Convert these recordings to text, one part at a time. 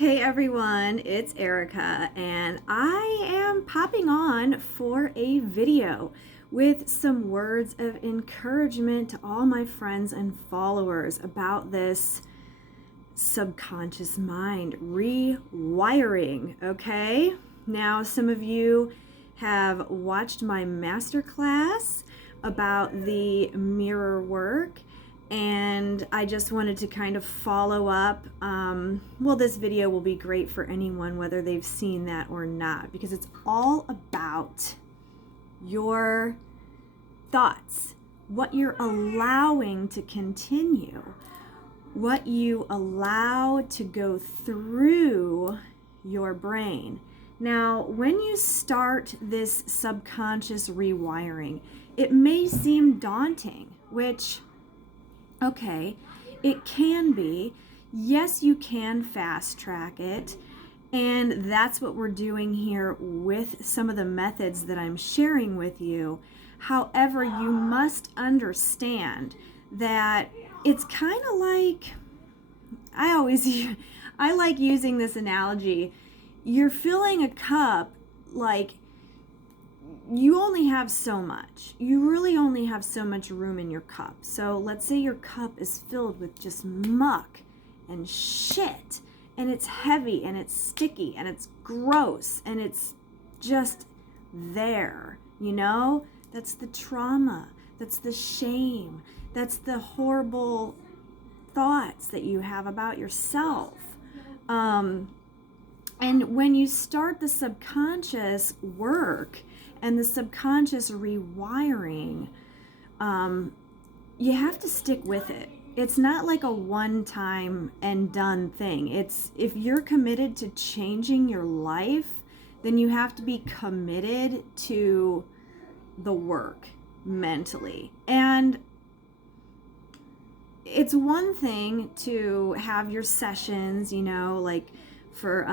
Hey everyone, it's Erica, and I am popping on for a video with some words of encouragement to all my friends and followers about this subconscious mind rewiring, okay? Now, some of you have watched my masterclass about the mirror work, and I just wanted to kind of follow up. This video will be great for anyone, whether they've seen that or not, because it's all about your thoughts, what you're allowing to continue, what you allow to go through your brain. Now, when you start this subconscious rewiring, it may seem daunting, which, okay, it can be. Yes, you can fast track it. And that's what we're doing here with some of the methods that I'm sharing with you. However, you must understand that it's kind of like, I like using this analogy. You're filling a cup, like, you only have so much. You really only have so much room in your cup. So let's say your cup is filled with just muck and shit, and it's heavy and it's sticky and it's gross and it's just there, you know? That's the trauma, that's the shame, that's the horrible thoughts that you have about yourself. And when you start the subconscious work and the subconscious rewiring, you have to stick with it. It's not like a one-time and done thing. It's, if you're committed to changing your life, then you have to be committed to the work mentally. And it's one thing to have your sessions, you know, like for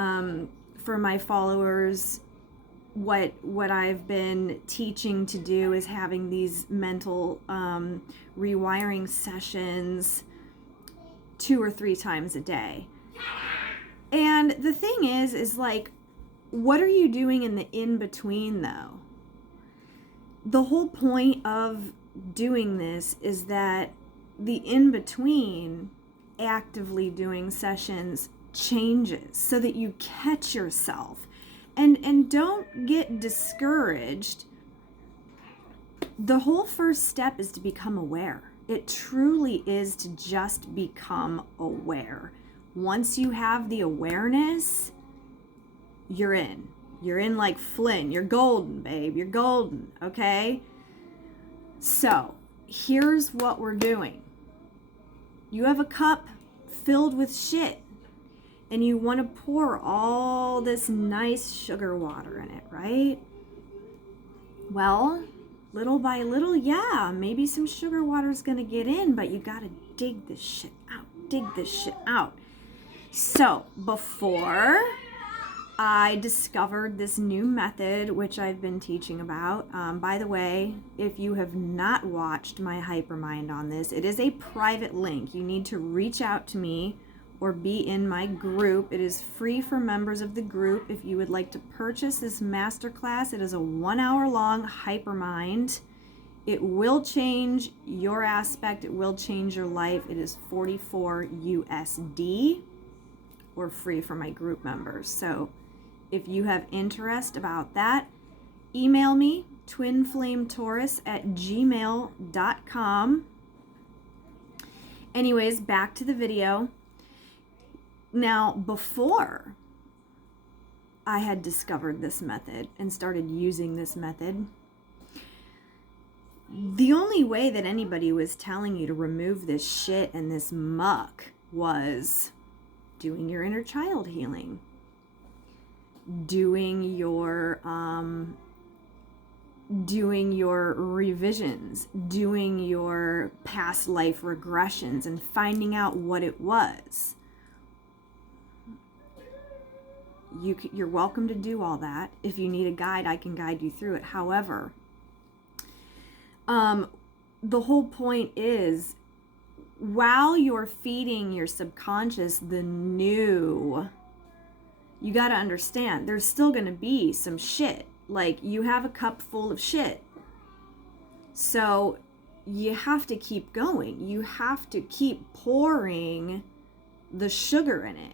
my followers, what I've been teaching to do is having these mental rewiring sessions 2 or 3 times a day. And the thing is like, what are you doing in the in-between though? The whole point of doing this is that the in-between, actively doing sessions, changes so that you catch yourself. And don't get discouraged. The whole first step is to become aware. It truly is to just become aware. Once you have the awareness, you're in. You're in like Flynn. You're golden, babe. You're golden, okay? So, here's what we're doing. You have a cup filled with shit, and you want to pour all this nice sugar water in it, right? Well, little by little, yeah, maybe some sugar water is going to get in, but you got to dig this shit out. Dig this shit out. So, before I discovered this new method, which I've been teaching about. By the way, if you have not watched my Hypermind on this, it is a private link. You need to reach out to me or be in my group. It is free for members of the group. If you would like to purchase this masterclass, it is a 1-hour-long Hypermind. It will change your aspect. It will change your life. It is $44 USD or free for my group members. So if you have interest about that, email me, twinflametaurus@gmail.com. Anyways, back to the video. Now, before I had discovered this method and started using this method, the only way that anybody was telling you to remove this shit and this muck was doing your inner child healing, doing your revisions, doing your past life regressions, and finding out what it was. You're welcome to do all that. If you need a guide, I can guide you through it. However, the whole point is, while you're feeding your subconscious the new you got to understand there's still going to be some shit. Like, you have a cup full of shit. So you have to keep going. You have to keep pouring the sugar in it.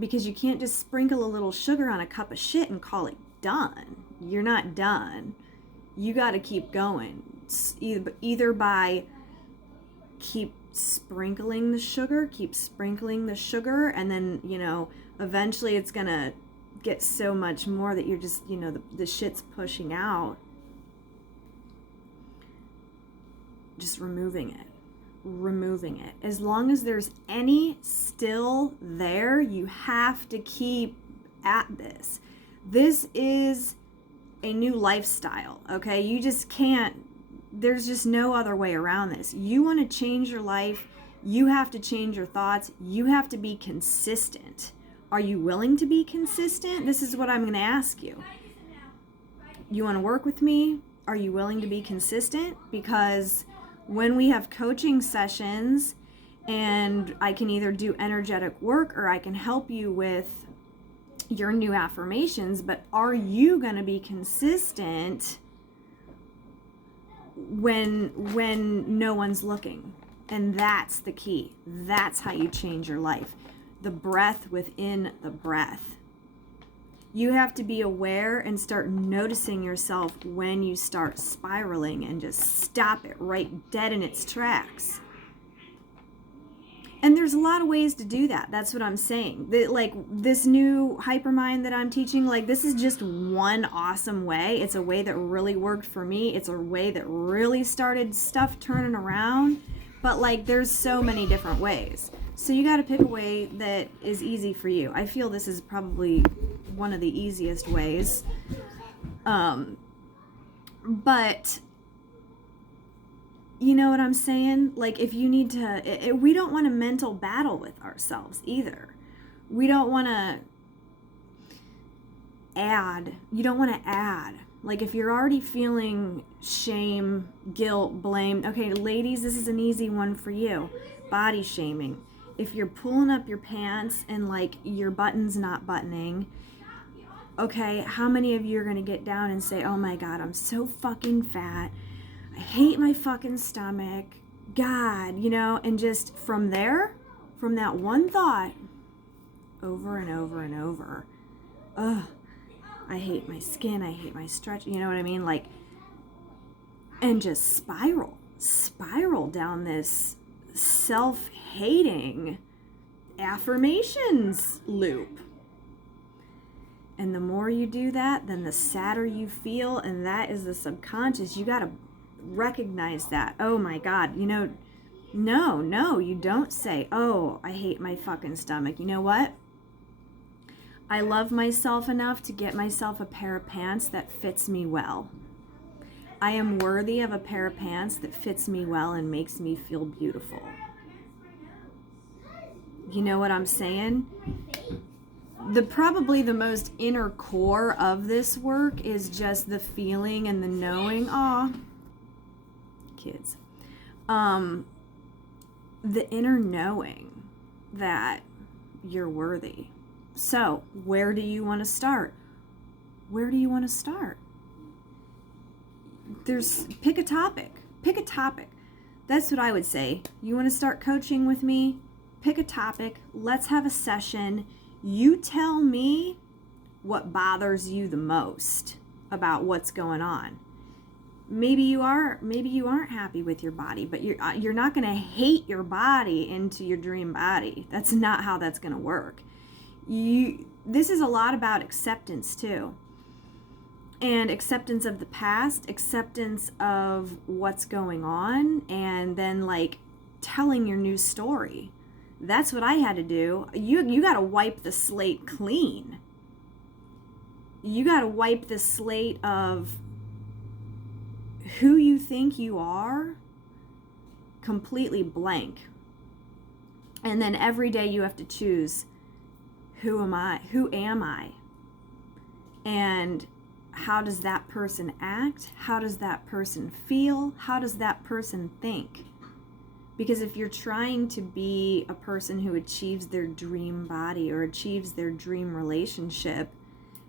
Because you can't just sprinkle a little sugar on a cup of shit and call it done. You're not done. You got to keep going. Either by keep sprinkling the sugar, and then, eventually it's going to get so much more that you're just, the shit's pushing out. Just removing it. As long as there's any still there, you have to keep at this. This is a new lifestyle, okay? You just can't, there's just no other way around this. You want to change your life, you have to change your thoughts, you have to be consistent. Are you willing to be consistent? This is what I'm going to ask you. You want to work with me? Are you willing to be consistent? Because when we have coaching sessions and I can either do energetic work or I can help you with your new affirmations, but are you going to be consistent when no one's looking? And that's the key. That's how you change your life. The breath within the breath. You have to be aware and start noticing yourself when you start spiraling and just stop it right dead in its tracks. And there's a lot of ways to do that. That's what I'm saying. Like this new Hypermind that I'm teaching, like this is just one awesome way. It's a way that really worked for me. It's a way that really started stuff turning around. But like there's so many different ways. So you got to pick a way that is easy for you. I feel this is probably one of the easiest ways. But you know what I'm saying? Like if you need to, we don't want a mental battle with ourselves either. We don't want to add. You don't want to add. Like if you're already feeling shame, guilt, blame. Okay, ladies, this is an easy one for you. Body shaming. If you're pulling up your pants and like your button's not buttoning, okay, how many of you are going to get down and say, oh my God, I'm so fucking fat. I hate my fucking stomach. God, and just from there, from that one thought, over and over and over, ugh, I hate my skin, I hate my stretch, you know what I mean? Like, and just spiral down this self-hating affirmations loop. And the more you do that, then the sadder you feel, and that is the subconscious. You got to recognize that. Oh my God, no, you don't say, oh, I hate my fucking stomach. You know what? I love myself enough to get myself a pair of pants that fits me well. I am worthy of a pair of pants that fits me well and makes me feel beautiful. You know what I'm saying? Probably the most inner core of this work is just the feeling and the knowing. Aw, kids. The inner knowing that you're worthy. So, where do you want to start? Where do you want to start? Pick a topic. That's what I would say. You want to start coaching with me? Pick a topic. Let's have a session. You tell me what bothers you the most about what's going on. Maybe you aren't happy with your body, but you're not going to hate your body into your dream body. That's not how that's going to work. This is a lot about acceptance too. And acceptance of the past, acceptance of what's going on, and then like telling your new story. That's what I had to do. You got to wipe the slate clean. You got to wipe the slate of who you think you are completely blank. And then every day you have to choose, who am I? Who am I? And how does that person act? How does that person feel? How does that person think? Because if you're trying to be a person who achieves their dream body or achieves their dream relationship,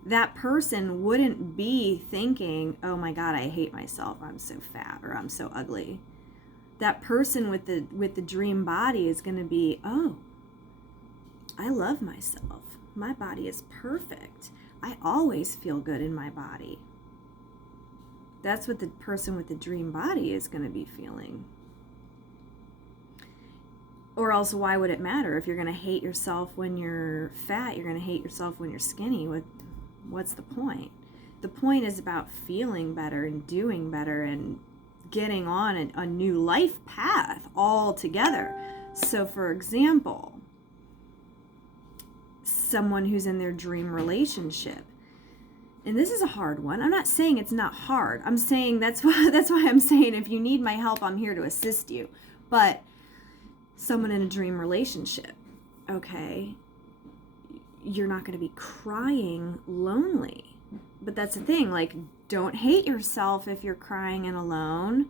that person wouldn't be thinking, oh my God, I hate myself, I'm so fat, or I'm so ugly. That person with the dream body is going to be, oh, I love myself. My body is perfect. I always feel good in my body. That's what the person with the dream body is going to be feeling. Or else, why would it matter? If you're going to hate yourself when you're fat, you're going to hate yourself when you're skinny. What's the point? The point is about feeling better and doing better and getting on a new life path all together. So, for example, someone who's in their dream relationship, and this is a hard one. I'm not saying it's not hard. I'm saying that's why I'm saying if you need my help, I'm here to assist you. But someone in a dream relationship, okay, you're not going to be crying lonely. But that's the thing, like, don't hate yourself if you're crying and alone.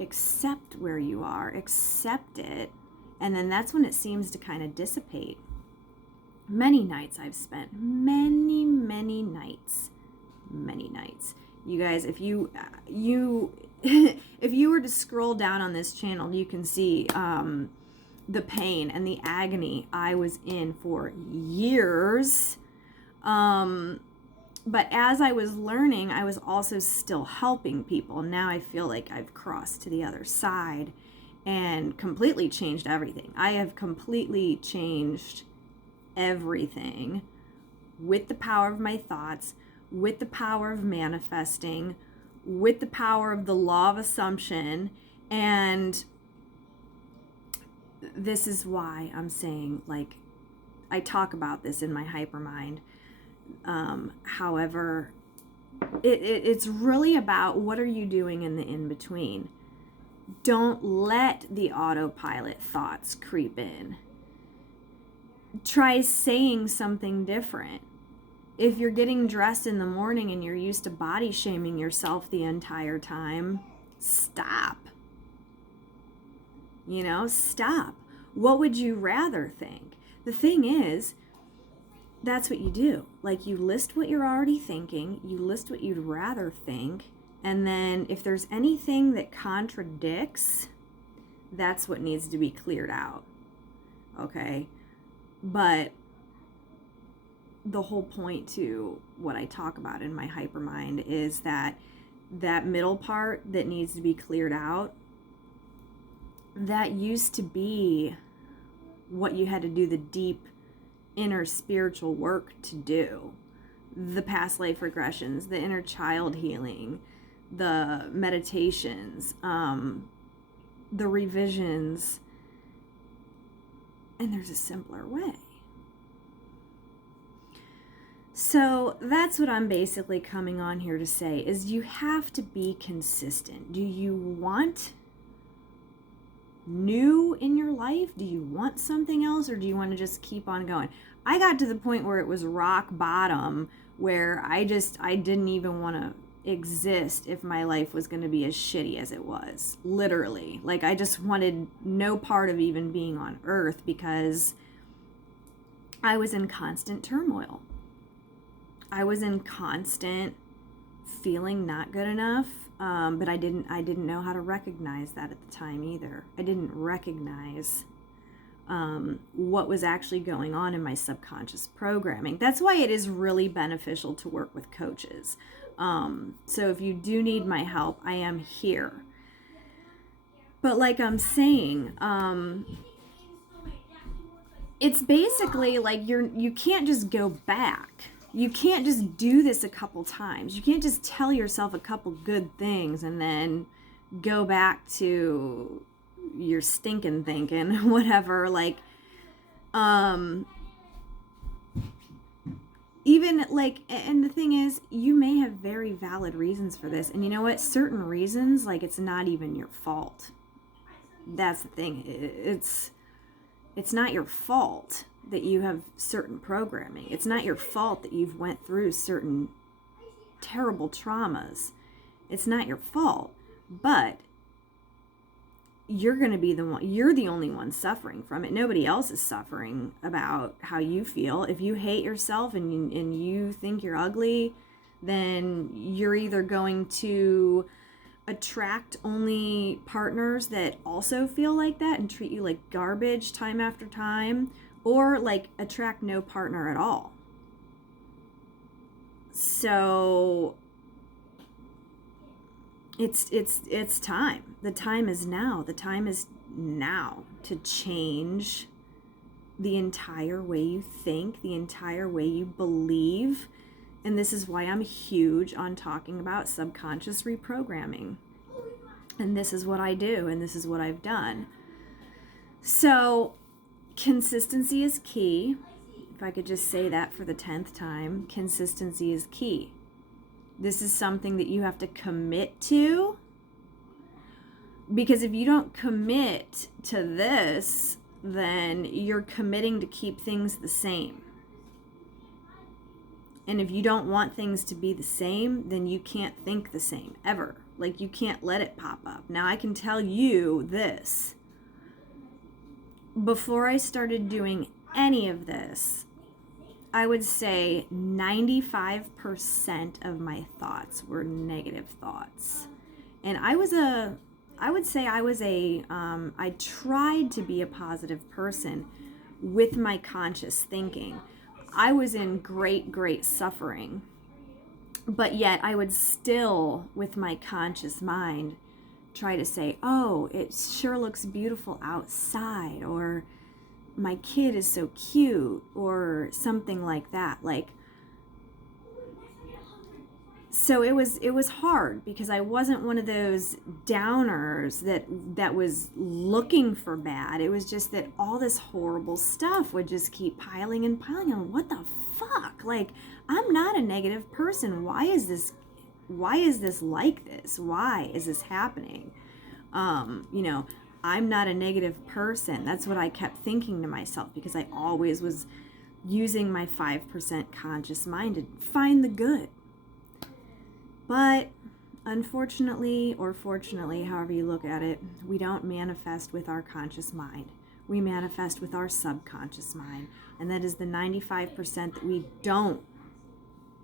Accept where you are, accept it, and then that's when it seems to kind of dissipate. Many nights I've spent, many nights. You guys, if you if you were to scroll down on this channel, you can see the pain and the agony I was in for years. But as I was learning, I was also still helping people. Now I feel like I've crossed to the other side and completely changed everything. I have completely changed everything with the power of my thoughts, with the power of manifesting, with the power of the law of assumption. And this is why I'm saying, like, I talk about this in my hypermind. However, it's really about what are you doing in the in-between. Don't let the autopilot thoughts creep in. Try saying something different. If you're getting dressed in the morning and you're used to body shaming yourself the entire time, stop. Stop. What would you rather think? The thing is, that's what you do. Like, you list what you're already thinking, you list what you'd rather think, and then if there's anything that contradicts, that's what needs to be cleared out. Okay? But the whole point to what I talk about in my hypermind is that middle part that needs to be cleared out, that used to be what you had to do the deep inner spiritual work to do. The past life regressions, the inner child healing, the meditations, the revisions. And there's a simpler way. So that's what I'm basically coming on here to say, is you have to be consistent. Do you want new in your life? Do you want something else, or do you want to just keep on going? I got to the point where it was rock bottom, where I didn't even want to exist if my life was going to be as shitty as it was. Literally. Like, I just wanted no part of even being on earth, because I was in constant turmoil. I was in constant feeling not good enough. But I didn't know how to recognize that at the time either. I didn't recognize what was actually going on in my subconscious programming. That's why it is really beneficial to work with coaches. So if you do need my help, I am here. But like I'm saying, it's basically like you can't just go back. You can't just do this a couple times. You can't just tell yourself a couple good things and then go back to your stinking thinking, whatever. Like, even like, and the thing is, you may have very valid reasons for this. And you know what? Certain reasons, like, it's not even your fault. That's the thing. It's not your fault that you have certain programming. It's not your fault that you've went through certain terrible traumas. It's not your fault. But you're going to be the one, you're the only one suffering from it. Nobody else is suffering about how you feel. If you hate yourself and you think you're ugly, then you're either going to attract only partners that also feel like that and treat you like garbage time after time, or like attract no partner at all. So it's time. The time is now. The time is now to change the entire way you think, the entire way you believe. And this is why I'm huge on talking about subconscious reprogramming. And this is what I do, and this is what I've done. So consistency is key. If I could just say that for the 10th time, consistency is key. This is something that you have to commit to, because if you don't commit to this, then you're committing to keep things the same. And if you don't want things to be the same, then you can't think the same ever. Like, you can't let it pop up. Now, I can tell you this. Before I started doing any of this, I would say 95% of my thoughts were negative thoughts. And I tried to be a positive person with my conscious thinking. I was in great suffering, but yet I would still, with my conscious mind, try to say, oh, it sure looks beautiful outside, or my kid is so cute, or something like that. Like, so it was hard, because I wasn't one of those downers that was looking for bad. It was just that all this horrible stuff would just keep piling and piling on. What the fuck? Like, I'm not a negative person. Why is this like this? Why is this happening? I'm not a negative person. That's what I kept thinking to myself, because I always was using my 5% conscious mind to find the good. But unfortunately, or fortunately, however you look at it, we don't manifest with our conscious mind. We manifest with our subconscious mind. And that is the 95% that we don't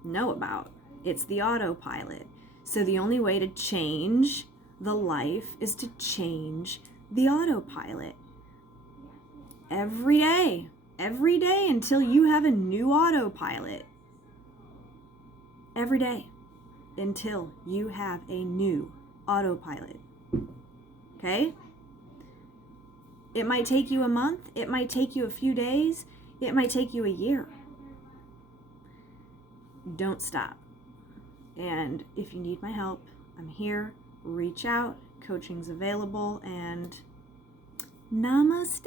know about. It's the autopilot. So the only way to change the life is to change the autopilot. Every day until you have a new autopilot. Every day until you have a new autopilot. Okay? It might take you a month. It might take you a few days. It might take you a year. Don't stop. And if you need my help, I'm here. Reach out. Coaching's available. And namaste.